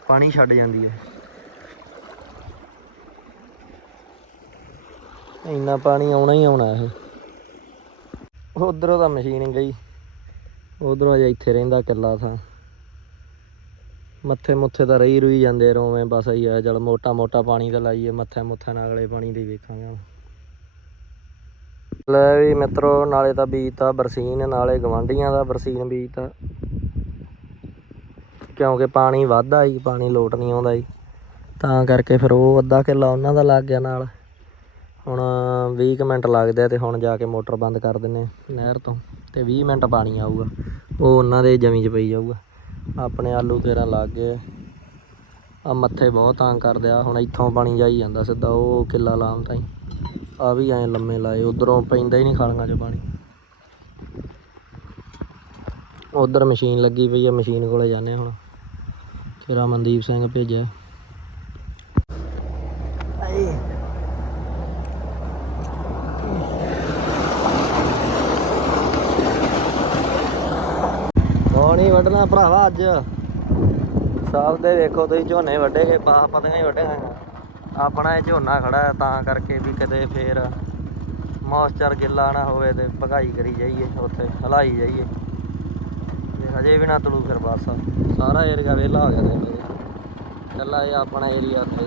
ਪਾਣੀ ਛੱਡ ਜਾਂਦੀ ਹੈ ਇੰਨਾ ਪਾਣੀ ਆਉਣਾ ਹੀ ਆਉਣਾ ਇਹ। ਉਧਰੋਂ ਤਾਂ ਮਸ਼ੀਨ ਗਈ। ਉਧਰੋਂ ਅਜੇ ਇੱਥੇ ਰਹਿੰਦਾ ਕਿੱਲਾ ਥਾਂ। ਮੱਥੇ ਮੁੱਥੇ ਤਾਂ ਰਹੀ ਰੁਈ ਜਾਂਦੇ ਰੋਵੇਂ, ਬਸ ਆਈ ਆ, ਚਲ ਮੋਟਾ ਮੋਟਾ ਪਾਣੀ ਤਾਂ ਲਾਈਏ ਮੱਥੇ ਮੁੱਥੇ ਨਾਲ ਅਗਲੇ ਪਾਣੀ ਦੇ ਵੇਖਾਂਗੇ ਹੁਣ। ਲੈ ਵੀ ਮਿੱਤਰੋ, ਨਾਲੇ ਤਾਂ ਬੀਜਤਾ ਬਰਸੀਨ, ਨਾਲੇ ਗਵਾਂਢੀਆਂ ਦਾ ਬਰਸੀਨ ਬੀਜਤਾ। ਕਿਉਂਕਿ ਪਾਣੀ ਵਾਧਾ ਹੀ ਪਾਣੀ ਲੋਟ ਨਹੀਂ ਆਉਂਦਾ ਜੀ ਤਾਂ ਕਰਕੇ ਫਿਰ ਉਹ ਅੱਧਾ ਕਿੱਲਾ ਉਹਨਾਂ ਦਾ ਲੱਗ ਗਿਆ ਨਾਲ। ਹੁਣ 20 ਕੁ ਮਿੰਟ ਲੱਗਦੇ ਆ ਤੇ ਹੁਣ ਜਾ ਕੇ ਮੋਟਰ ਬੰਦ ਕਰ ਦਿੰਨੇ ਨਹਿਰ ਤੋਂ, ਤੇ 20 ਮਿੰਟ ਪਾਣੀ ਆਊਗਾ। ਉਹ ਉਹਨਾਂ ਦੇ ਜਮੀ 'ਚ ਪਈ ਜਾਊਗਾ। ਆਪਣੇ ਆਲੂ ਤੇਰਾ ਲੱਗ ਗਏ। ਆ ਮੱਥੇ ਬਹੁਤ ਤੰਗ ਕਰਦੇ ਆ। ਹੁਣ ਇੱਥੋਂ ਪਾਣੀ ਜਾਈ ਜਾਂਦਾ ਸਿੱਧਾ, ਉਹ ਕਿੱਲਾ ਲਾਮ ਤਾਈ। ਆ ਵੀ ਐਂ ਲੰਮੇ ਲਾਏ, ਉਧਰੋਂ ਪੈਂਦਾ ਹੀ ਨਹੀਂ ਖਾਲੀਆਂ 'ਚ ਪਾਣੀ। ਉਧਰ ਮਸ਼ੀਨ ਲੱਗੀ ਪਈ ਆ, ਮਸ਼ੀਨ ਕੋਲੇ ਜਾਂਦੇ ਆ ਹੁਣ। ਤੇਰਾ ਮਨਦੀਪ ਸਿੰਘ ਭੇਜਿਆ ਆਏ ਪਾਣੀ ਵੱਢਣਾ ਭਰਾਵਾ ਅੱਜ। ਸਾਲ ਦੇ ਵੇਖੋ ਤੁਸੀਂ ਝੋਨੇ ਵੱਢੇ ਗਏ ਬਾਹ ਪਤੀਆਂ ਹੀ ਵੱਢੇ ਆਪਣਾ ਇਹ ਝੋਨਾ ਖੜਾ ਹੈ ਤਾਂ ਕਰਕੇ ਵੀ ਕਿਤੇ ਫੇਰ ਮੌਸਚਰ ਗਿੱਲਾ ਨਾ ਹੋਵੇ ਤੇ ਭਗਾਈ ਕਰੀ ਜਾਈਏ ਉੱਥੇ, ਹਲਾਈ ਜਾਈਏ। ਹਜੇ ਵੀ ਨਾ ਤਲੂ ਫਿਰ ਬਸ। ਸਾਰਾ ਏਰੀਆ ਵਿਹਲਾ ਹੋ ਗਿਆ ਦੇਖੋ ਜੀ ਕੱਲਾ ਇਹ ਆਪਣਾ ਏਰੀਆ ਤੇ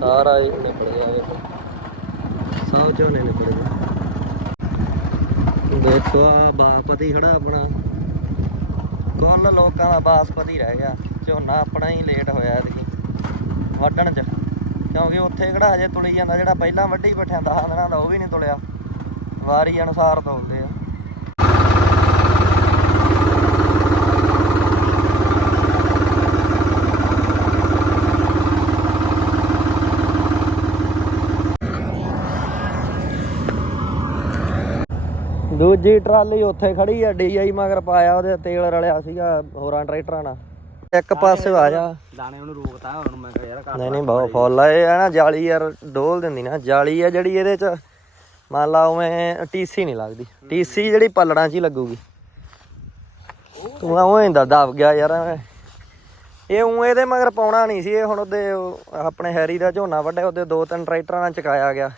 ਸਾਰਾ ਹੀ ਨਿਕਲ ਗਿਆ, ਵੇਖੋ। ਸਭ ਝੋਨੇ ਨਿਕਲ ਗਏ। ਦੇਖੋ ਆ ਬਾਸਪਤੀ ਖੜਾ ਆਪਣਾ। ਕੁੱਲ ਲੋਕਾਂ ਦਾ ਬਾਸਪਤੀ ਰਹਿ ਗਿਆ। ਝੋਨਾ ਆਪਣਾ ਹੀ ਲੇਟ ਹੋਇਆ ਇਹਦੀ ਵੱਢਣ ਚ। ਕਿਉਂਕਿ ਉੱਥੇ ਕਿਹੜਾ ਹਜੇ ਤੁਲੀ ਜਾਂਦਾ, ਜਿਹੜਾ ਪਹਿਲਾਂ ਵੱਢੀ ਬੈਠਿਆ, ਦਸਾਂ ਦਿਨਾਂ ਦਾ ਉਹ ਵੀ ਨਹੀਂ ਤੁਲਿਆ। ਵਾਰੀ ਅਨੁਸਾਰ ਤੋਲਦੇ ਆ। ਦੂਜੀ ਟਰਾਲੀ ਉੱਥੇ ਖੜੀ ਆ ਡੀਆਈ ਮਗਰ ਪਾਇਆ ਉਹਦੇ ਤੇਲ ਰਲਿਆ ਸੀਗਾ ਹੋਰਾਂ ਟਰੈਕਟਰਾਂ ਨਾਲ। ਇੱਕ ਪਾਸੇ ਆ ਜਾ। ਦਾਣੇ ਉਹਨੂੰ ਰੋਕਤਾ ਹੁਣ ਮੈਂ ਕਿਹਾ ਯਾਰ ਨਹੀਂ ਨਹੀਂ ਬਹੁਤ ਫੁੱਲ ਆ ਇਹ ਆ ਨਾ ਜਾਲੀ ਯਾਰ ਡੋਲ ਦਿੰਦੀ ਨਾ ਜਾਲੀ ਆ ਜਿਹੜੀ ਇਹਦੇ ਚ ਮੰਨ ਲਾ ਉਵੇਂ ਟੀਸੀ ਨਹੀਂ ਲੱਗਦੀ। ਟੀਸੀ ਜਿਹੜੀ ਪੱਲੜਾਂ 'ਚ ਹੀ ਲੱਗੂਗੀ। ਤੂੰ ਆ ਉਹ ਇੰਦਾ ਦਬ ਗਿਆ ਯਾਰ। ਇਹ ਉਂ ਇਹਦੇ ਮਗਰ ਪਾਉਣਾ ਨਹੀਂ ਸੀ ਇਹ ਹੁਣ ਉਹਦੇ ਉਹ ਆਪਣੇ ਹੈਰੀ ਦਾ ਝੋਨਾ ਵੱਡੇ ਉਹਦੇ ਦੋ ਤਿੰਨ ਟਰੈਕਟਰਾਂ ਨਾਲ ਚਕਾਇਆ ਗਿਆ।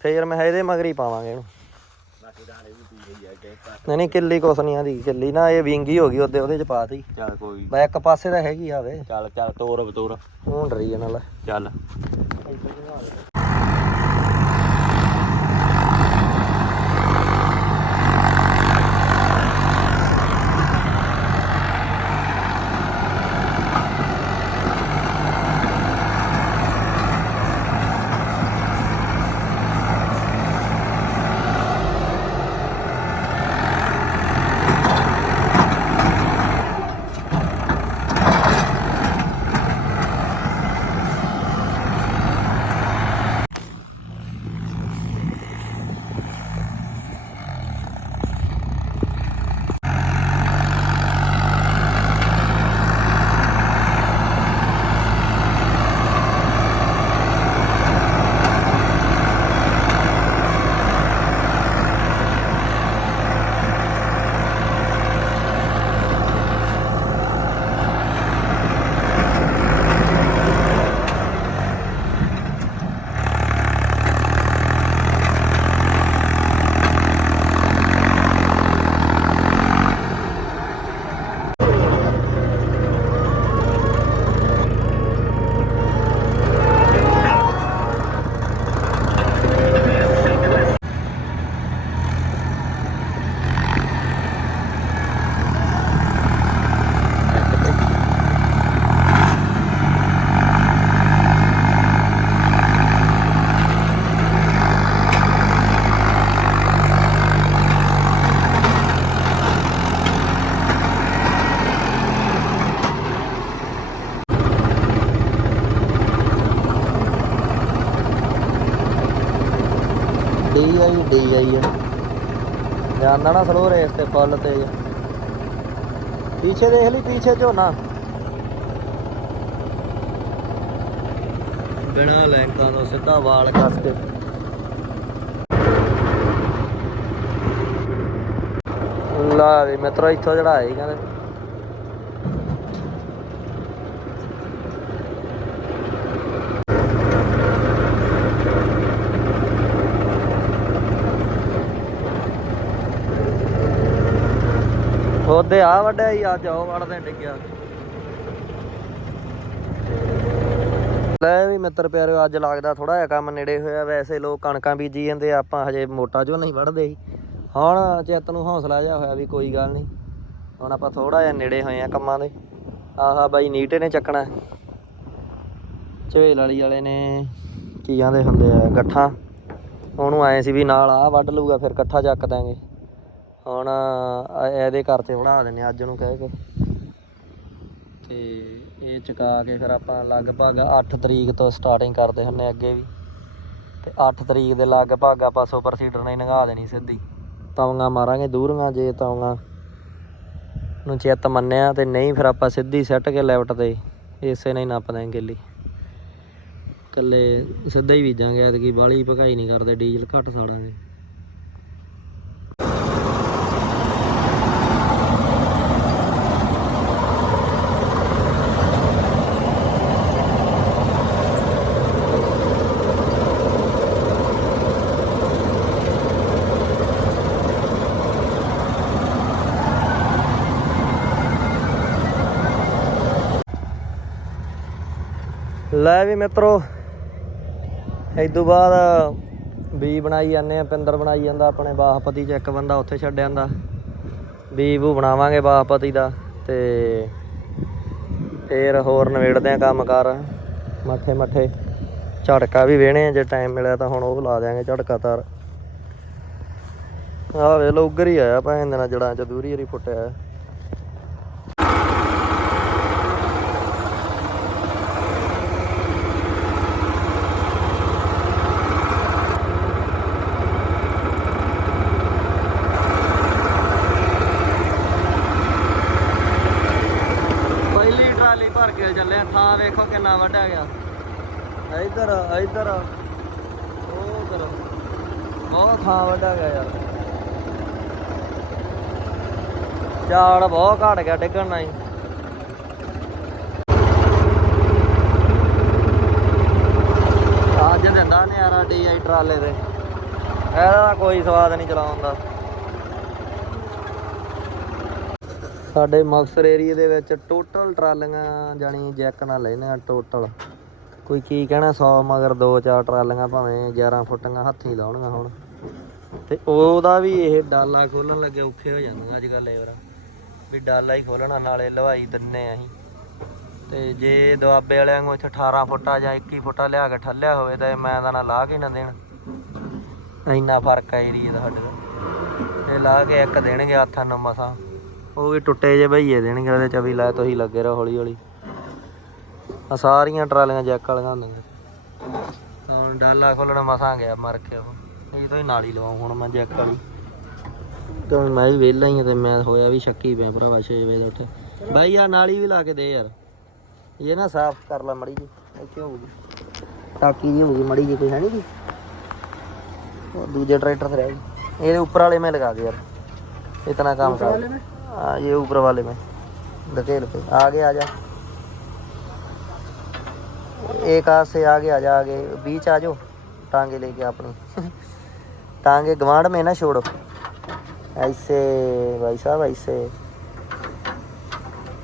ਫੇਰ ਮੈਂ ਇਹਦੇ ਮਗਰ ਹੀ ਪਾਵਾਂਗੇ ਇਹਨੂੰ। ਨਹੀਂ ਨਹੀਂ ਕਿੱਲੀ ਕੁਛ ਨਹੀਂ ਆਂਦੀ ਕਿੱਲੀ ਨਾ ਇਹ ਵਿੰਗੀ ਹੋ ਗਈ ਉਹਦੇ ਉਹਦੇ ਚ ਪਾਤੀ ਚੱਲ ਕੋਈ ਮੈਂ ਇੱਕ ਪਾਸੇ ਤਾਂ ਹੈਗੀ ਆਵੇ ਚੱਲ ਚੱਲ ਤੋਰ ਬਤੋਰ ਹੁਣ ਡਰੀ ਨਾਲ। ਚੱਲ। ਡੀ ਆਈ ਡੀ ਆਈ ਆ। ਜਾਂਦਾ ਨਾ ਸਲੋ ਰੇਸ ਤੇ ਫੁੱਲ ਤੇਜ਼ ਪਿੱਛੇ ਦੇਖ ਲਈ, ਪਿੱਛੇ ਝੋਨਾ। ਬਿਨਾ ਲੈਂਕਾਂ ਤੋਂ ਸਿੱਧਾ ਵਾਲ ਕੱਸ ਕੇ। ਲਾ ਵੀ ਮਿੱਤਰੋ, ਇੱਥੋਂ ਚੜਾਏ ਕਹਿੰਦੇ। ਉਹਦੇ ਆ ਵੱਡਿਆ ਹੀ ਅੱਜ ਉਹ ਵੜਦੇ ਡਿੱਗਿਆ। ਲੈ ਵੀ ਮਿੱਤਰ ਪਿਆਰਿਓ ਅੱਜ ਲੱਗਦਾ ਥੋੜਾ ਜਿਹਾ ਕੰਮ ਨੇੜੇ ਹੋਇਆ, ਵੈਸੇ ਲੋਕ ਕਣਕਾਂ ਬੀਜੀ ਜਾਂਦੇ ਆਪਾਂ ਹਜੇ ਮੋਟਾ ਜੋ ਨਹੀਂ ਵੱਢਦੇ ਸੀ ਹੁਣ ਚਿੱਤ ਨੂੰ ਹੌਸਲਾ ਜਿਹਾ ਹੋਇਆ ਵੀ ਕੋਈ ਗੱਲ ਨਹੀਂ, ਹੁਣ ਆਪਾਂ ਥੋੜਾ ਜਿਹਾ ਨੇੜੇ ਹੋਏ ਆ ਕੰਮਾਂ ਦੇ। ਆਹਾ ਬਾਈ ਨੀਟੇ ਨੇ ਚੱਕਣਾ। ਝਵੇਲ ਵਾਲੀ ਵਾਲੇ ਨੇ ਕੀ ਕਹਿੰਦੇ ਹੁੰਦੇ ਆ, ਗੱਠਾਂ। ਉਹਨੂੰ ਆਏ ਸੀ ਵੀ ਨਾਲ ਆ ਵੱਢ ਲੂਗਾ ਫਿਰ ਇਕੱਠਾ ਚੱਕ ਦਾਂਗੇ ਹੁਣ ਇਹਦੇ ਘਰ ਤੇ ਬਣਾ ਦਿੰਨੇ ਆ ਅੱਜ ਨੂੰ ਕਹਿ ਕੇ। ਤੇ ਇਹ ਚੁਕਾ ਕੇ ਫਿਰ ਆਪਾਂ ਲਗਭਗ 8 ਤਰੀਕ ਤੋਂ ਸਟਾਰਟਿੰਗ ਕਰਦੇ ਹੁੰਨੇ ਅੱਗੇ ਵੀ। ਤੇ 8 ਤਰੀਕ ਦੇ ਲਗਭਗ ਆਪਾਂ ਸੁਪਰ ਸੀਡਰ ਨੇ ਨਗਾ ਦੇਣੀ ਸਿੱਧੀ। ਤਵੀਆਂ ਮਾਰਾਂਗੇ ਦੂਰੀਆਂ ਜੇ ਤਵੀਆਂ ਨੂੰ ਚਿੱਤ ਮੰਨਿਆ ਤੇ ਨਹੀਂ ਫਿਰ ਆਪਾਂ ਸਿੱਧੀ ਸੈੱਟ ਕੇ ਲੈਫਟ ਤੇ ਇਸੇ ਨਾਲ ਨੱਪ ਦਾਂਗੇ ਗਿੱਲੀ। ਕੱਲੇ ਸਿੱਧਾ ਹੀ ਬੀਜਾਂਗੇ, ਐਤਕੀ ਬਾਲੀ ਭਕਾਈ ਨਹੀਂ ਕਰਦੇ, ਡੀਜ਼ਲ ਘੱਟ ਸਾੜਾਂਗੇ ਲੈ ਵੀ ਮਿੱਤਰੋ ਇਦੋਂ ਬਾਅਦ ਬੀ ਬਣਾਈ ਜਾਂਦੇ ਆ, ਪਿੰਦਰ ਬਣਾਈ ਜਾਂਦਾ, ਆਪਣੇ ਬਾਸਪਤੀ ਚ ਇੱਕ ਬੰਦਾ ਉੱਥੇ ਛੱਡ ਜਾਂਦਾ ਬੀ ਬੂ ਬਣਾਵਾਂਗੇ ਬਾਸਪਤੀ ਦਾ ਤੇ ਫੇਰ ਹੋਰ ਨਵੇੜਦੇ ਆ ਕੰਮ ਕਰ ਮੱਠੇ ਮੱਠੇ ਝੜਕਾ ਵੀ ਵੇਣੇ ਆ, ਜੇ ਟਾਈਮ ਮਿਲਿਆ ਤਾਂ ਹੁਣ ਉਹ ਲਾ ਦਿਆਂਗੇ ਝੜਕਾ ਤਾਰ। ਆ ਵੇ ਲੋ ਉੱਗਰ ਹੀ ਆਇਆ ਭੈਣ ਨਾਲ ਜੜਾਂ ਚ, ਦੂਰੀ ਹਰੀ ਫੁੱਟਿਆ ਹੈ। ਪਹਿਲੀ ਟਰਾਲੀ ਭਰ ਕੇ ਚੱਲੇ ਆ ਥਾਂ ਵੇਖੋ ਕਿੰਨਾ ਵੱਡਾ ਗਿਆ ਇੱਧਰ ਇੱਧਰ। ਉਧਰ। ਬਹੁਤ ਥਾਂ ਵੱਡਾ ਗਿਆ ਯਾਰ। ਝਾੜ ਬਹੁਤ ਘਟ ਗਿਆ ਡਿੱਗਣ ਨਾਲ ਹੀ ਅੱਜ ਦਿੰਦਾ ਨਿਆਰਾ ਡੀਆਈ ਟਰਾਲੇ ਦੇ ਇਹਦਾ ਕੋਈ ਸਵਾਦ ਨਹੀਂ ਚਲਾਉਣ ਦਾ। ਸਾਡੇ ਮੁਕਤਸਰ ਏਰੀਆ ਦੇ ਵਿੱਚ ਟੋਟਲ ਟਰਾਲੀਆਂ ਜਾਣੀ ਜੈਕ ਨਾਲ ਲੈਣੇ ਆ ਟੋਟਲ ਕੋਈ ਕੀ ਕਹਿਣਾ 100 ਮਗਰ 2-4 ਟਰਾਲੀਆਂ ਭਾਵੇਂ 11 ਫੁੱਟੀਆਂ ਹੱਥੀਂ ਲਾਉਣੀਆਂ ਹੁਣ। ਤੇ ਉਹਦਾ ਵੀ ਇਹ ਡਾਲਾ ਖੋਲਣ ਲੱਗੇ ਔਖੇ ਹੋ ਜਾਂਦੀਆਂ ਅੱਜ ਕੱਲ੍ਹ ਲੇਬਰ ਵੀ ਡਾਲਾ ਹੀ ਖੋਲਣਾ, ਨਾਲੇ ਲਵਾਈ ਦਿੰਨੇ ਆ ਅਸੀਂ। ਤੇ ਜੇ ਦੁਆਬੇ ਵਾਲਿਆਂ ਨੂੰ ਇੱਥੇ 18 ਫੁੱਟਾ ਜਾਂ 21 ਫੁੱਟਾ ਲਿਆ ਕੇ ਠੱਲਿਆ ਹੋਵੇ ਤਾਂ ਮੈਂ ਤਾਂ ਨਾ ਲਾ ਕੇ ਨਾ ਦੇਣ। ਇੰਨਾ ਫ਼ਰਕ ਆ ਏਰੀਏ ਦਾ ਸਾਡੇ ਦਾ ਇਹ ਲਾ ਕੇ ਇੱਕ ਦੇਣਗੇ ਹੱਥਾਂ ਨੂੰ ਮਸਾਂ। ਉਹ ਵੀ ਟੁੱਟੇ ਜੇ ਭਈਏ ਦੇਣਗੇ ਉਹਦੇ ਚ ਵੀ ਲੈ ਤੁਸੀਂ ਲੱਗੇ ਰਹੋ ਹੌਲੀ ਹੌਲੀ ਆ ਸਾਰੀਆਂ ਟਰਾਲੀਆਂ ਜੈਕ ਵਾਲੀਆਂ ਹੁੰਦੀਆਂ ਹੁਣ ਡਾਲਾ ਖੋਲਣਾ ਮਸਾਂ ਗਿਆ ਮਰ ਕੇ ਉਹ ਇਹ ਤੋਂ ਹੀ ਨਾਲੀ ਲਵਾਉ ਹੁਣ ਮੈਂ ਜੈਕ ਵਾਲੀ ਤੇ ਹੁਣ ਮੈਂ ਵੀ ਵਿਹਲਾ ਹੀ ਆ ਤੇ ਮੈਂ ਹੋਇਆ ਵੀ ਸ਼ੱਕੀ ਪਿਆ ਭਰਾਵਾ 6 ਵਜੇ ਦਾ ਉੱਠ ਬਾਈ ਆ ਨਾਲੀ ਵੀ ਲਾ ਕੇ ਦੇ ਯਾਰ ਇਹ ਨਾ ਸਾਫ਼ ਕਰ ਲੈ ਮੜੀ ਜੀ ਇੱਥੇ ਹੋਊਗੀ ਟਾਕੀ ਜੀ ਹੋਊਗੀ ਮੜੀ ਜੀ ਕੋਈ ਹੈ ਨਹੀਂ ਜੀ ਉਹ ਦੂਜੇ ट्रैक्टर से रह गई ये ऊपर वाले में लगा दे यार इतना काम कर हाँ ये ऊपर वाले में धकेल पे आगे आ जा एक हाथ से आगे आ जा आगे बीच आ जाओ टांगे लेके अपनी टांगे गवाड़ में ना छोड़ो ऐसे भाई साहब ऐसे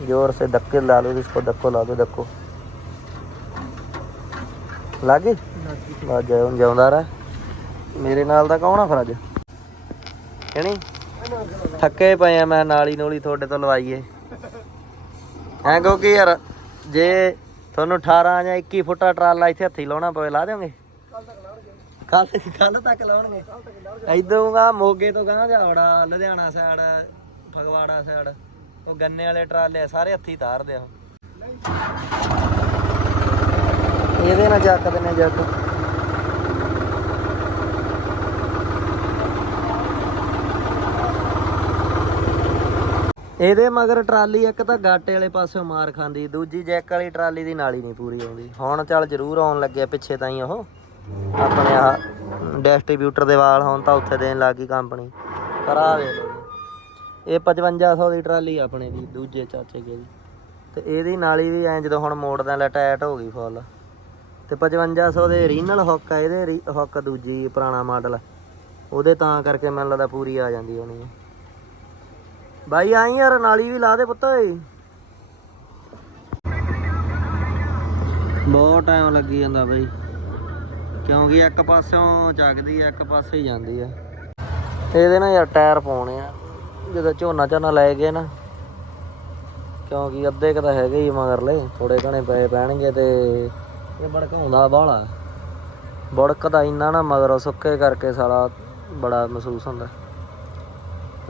जोर से धक्के ला लो इसको धक्को ला दो धक्को लागे ਬਸ ਜਾਉਂ ਜਾਉਂਦਾ ਰਹਿ ਮੇਰੇ ਨਾਲ ਤਾਂ ਕੌਣ ਆ ਫਿਰ ਅੱਜ ਹੈਨੀ ਥੱਕੇ ਪਏ ਆ ਮੈਂ ਨਾਲੀ ਨੂਲੀ ਤੁਹਾਡੇ ਤੋਂ ਲਵਾਈਏ ਐਂ ਕਿਉਂਕਿ ਯਾਰ ਜੇ ਤੁਹਾਨੂੰ 18 ਜਾਂ 21 ਫੁੱਟਾ ਟਰਾਲਾ ਇੱਥੇ ਹੱਥੀ ਲਾਉਣਾ ਪਵੇ, ਲਾ ਦਿਓਗੇ? ਕੱਲ ਕੱਲ ਤੱਕ ਲਾਉਣਗੇ। ਇਧਰੋਂ ਮੋਗੇ ਤੋਂ ਗਾਂ ਜਾਵੜਾ ਲੁਧਿਆਣਾ ਸਾਈਡ ਫਗਵਾੜਾ ਸਾਈਡ ਉਹ ਗੰਨੇ ਵਾਲੇ ਟਰਾਲੇ ਸਾਰੇ ਹੱਥੀ ਤਾਰਦੇ ਆ ਇਹਦੇ ਨਾਲ ਚੱਕ ਦਿੰਨੇ ਜੱਟ ਇਹਦੇ ਮਗਰ ਟਰਾਲੀ ਇੱਕ ਤਾਂ ਗਾਟੇ ਵਾਲੇ ਪਾਸਿਓਂ ਮਾਰ ਖਾਂਦੀ, ਦੂਜੀ ਜੈਕ ਵਾਲੀ ਟਰਾਲੀ ਦੀ ਨਾਲੀ ਨਹੀਂ ਪੂਰੀ ਆਉਂਦੀ। ਹੁਣ ਚੱਲ ਜ਼ਰੂਰ ਆਉਣ ਲੱਗਿਆ ਪਿੱਛੇ ਤਾਈਂ ਉਹ। ਆਪਣੇ ਆ ਡਿਸਟ੍ਰੀਬਿਊਟਰ ਦੇ ਵਾਲ ਹੁਣ ਤਾਂ ਉੱਥੇ ਦੇਣ ਲੱਗੀ ਕੰਪਨੀ। ਕਰਾ ਦੇ ਲਓ ਜੀ। ਇਹ 5500 ਦੀ ਟਰਾਲੀ ਆਪਣੇ ਦੀ, ਦੂਜੇ ਚਾਚੇ ਕੇ ਦੀ। ਤੇ ਇਹਦੀ ਨਾਲੀ ਵੀ ਐਂ ਜਦੋਂ ਹੁਣ ਮੋੜਦਾ ਲੈ ਟਾਇਟ ਹੋ ਗਈ ਫੁੱਲ। ਤੇ 5500 ਦੇ ਰੀਨਲ ਹੁੱਕ ਆ, ਇਹਦੇ ਹੁੱਕ ਦੂਜੀ ਪੁਰਾਣਾ ਮਾਡਲ। ਉਹਦੇ ਤਾਂ ਕਰਕੇ ਮੈਨੂੰ ਲੱਗਦਾ ਪੂਰੀ ਆ ਜਾਂਦੀ ਹੋਣੀ ਹੈ ਬਾਈ ਆਈ ਯਾਰ ਨਾਲੀ ਵੀ ਲਾ ਦੇ ਪੁੱਤ ਓਏ। ਬਹੁਤ ਟਾਈਮ ਲੱਗੀ ਜਾਂਦਾ ਬਈ। ਕਿਉਂਕਿ ਇੱਕ ਪਾਸਿਓਂ ਚੱਕਦੀ ਆ ਇੱਕ ਪਾਸੇ ਹੀ ਜਾਂਦੀ ਆ। ਇਹਦੇ ਨਾਲ ਯਾਰ ਟਾਇਰ ਪਾਉਣੇ ਆ। ਜਦੋਂ ਝੋਨਾ ਝੋਨਾ ਲੈ ਗਏ ਨਾ ਕਿਉਂਕਿ ਅੱਧੇ ਕ ਤਾਂ ਹੈਗੇ ਹੀ ਮਗਰਲੇ ਥੋੜੇ ਘਣੇ ਪਏ ਪੈਣਗੇ ਤੇ ਇਹ ਭੜਕਾਉਂਦਾ ਬਾਹਲਾ। ਬੜਕਦਾ ਇੰਨਾ ਨਾ ਮਗਰੋਂ ਸੁੱਕੇ ਕਰਕੇ ਸਾਲਾ ਬੜਾ ਮਹਿਸੂਸ ਹੁੰਦਾ।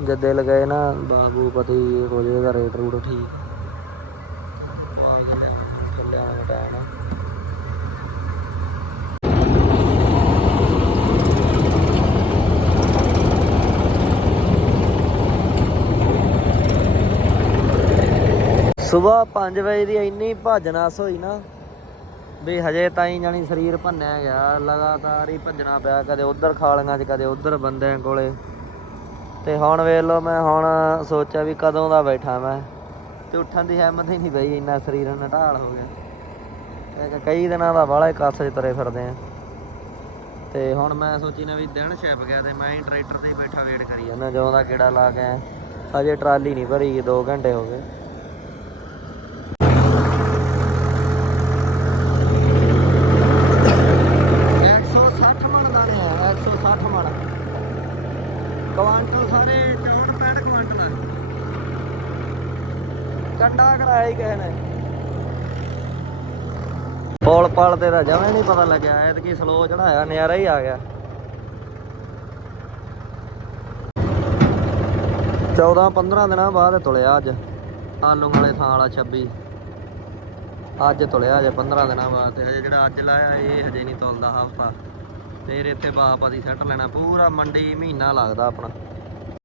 ਜੇ ਦਿਲ ਗਏ ਨਾ ਬਾਬੂ ਪਤੀ ਹੋ ਜੇ ਦਾ ਰੇਟ ਰੂਟ ਠੀਕ। ਉਹ ਆ ਸਵੇਰ 5 ਵਜੇ ਦੀ ਇੰਨੀ ਭੱਜ ਨਸ ਹੋਈ ਨਾ ਵੀ ਹਜੇ ਤਾਈਂ ਜਾਣੀ ਸਰੀਰ ਭੰਨਿਆ ਗਿਆ, ਲਗਾਤਾਰ ਹੀ ਭੱਜਣਾ ਪਿਆ, ਕਦੇ ਉਧਰ ਖਾਲੀਆਂ 'ਚ, ਕਦੇ ਉਧਰ ਬੰਦਿਆਂ ਕੋਲੇ। ਤੇ ਹੁਣ ਵੇਖ ਲਓ ਮੈਂ ਹੁਣ ਸੋਚਿਆ ਵੀ ਕਦੋਂ ਦਾ ਬੈਠਾ ਮੈਂ। ਤੇ ਉੱਠਣ ਦੀ ਹਿੰਮਤ ਹੀ ਨਹੀਂ ਪਈ, ਇੰਨਾ ਸਰੀਰ ਨਟਾਲ ਹੋ ਗਿਆ। ਕਈ ਦਿਨਾਂ ਦਾ ਵਾਲਾ ਕੱਸ 'ਚ ਤਰੇ ਫਿਰਦੇ ਆ। ਤੇ ਹੁਣ ਮੈਂ ਸੋਚੀ ਨਾ ਵੀ ਦਿਨ ਛਿਪ ਗਿਆ ਤੇ ਮੈਂ ਹੀ ਟਰੈਕਟਰ ਤੇ ਹੀ ਬੈਠਾ ਵੇਟ ਕਰੀ ਜਾਂਦਾ ਜਦੋਂ ਦਾ ਕਿਹੜਾ ਲਾ ਕੇ ਆਇਆ। ਹਜੇ ਟਰਾਲੀ ਨਹੀਂ ਭਰੀ 2 ਘੰਟੇ ਹੋ ਗਏ। ਹੀ ਕਿਸੇ ਨੇ। ਪੌਲ ਪਲ ਤੇ ਤਾਂ ਜਮਾਂ ਨਹੀਂ ਪਤਾ ਲੱਗਿਆ, ਐਤਕੀ ਸਲੋ ਚੜਾਇਆ, ਨਜ਼ਾਰਾ ਹੀ ਆ ਗਿਆ। 14 15 ਦਿਨਾਂ ਬਾਅਦ ਤੁਲਿਆ ਅੱਜ। ਆਲੂ ਵਾਲੇ ਥਾਂ ਵਾਲਾ 26 ਅੱਜ ਤੁਲਿਆ ਜੇ 15 ਦਿਨਾਂ ਬਾਅਦ ਤੇ ਹਜੇ ਜਿਹੜਾ ਅੱਜ ਲਾਇਆ, ਇਹ ਹਜੇ ਨਹੀਂ ਤੁਲਦਾ ਹਫਤਾ। ਫੇਰ ਇੱਥੇ ਬਾਪ ਅਸੀਂ ਸੈੱਟ ਲੈਣਾ, ਪੂਰਾ ਮੰਡੀ ਮਹੀਨਾ ਲੱਗਦਾ ਆਪਣਾ।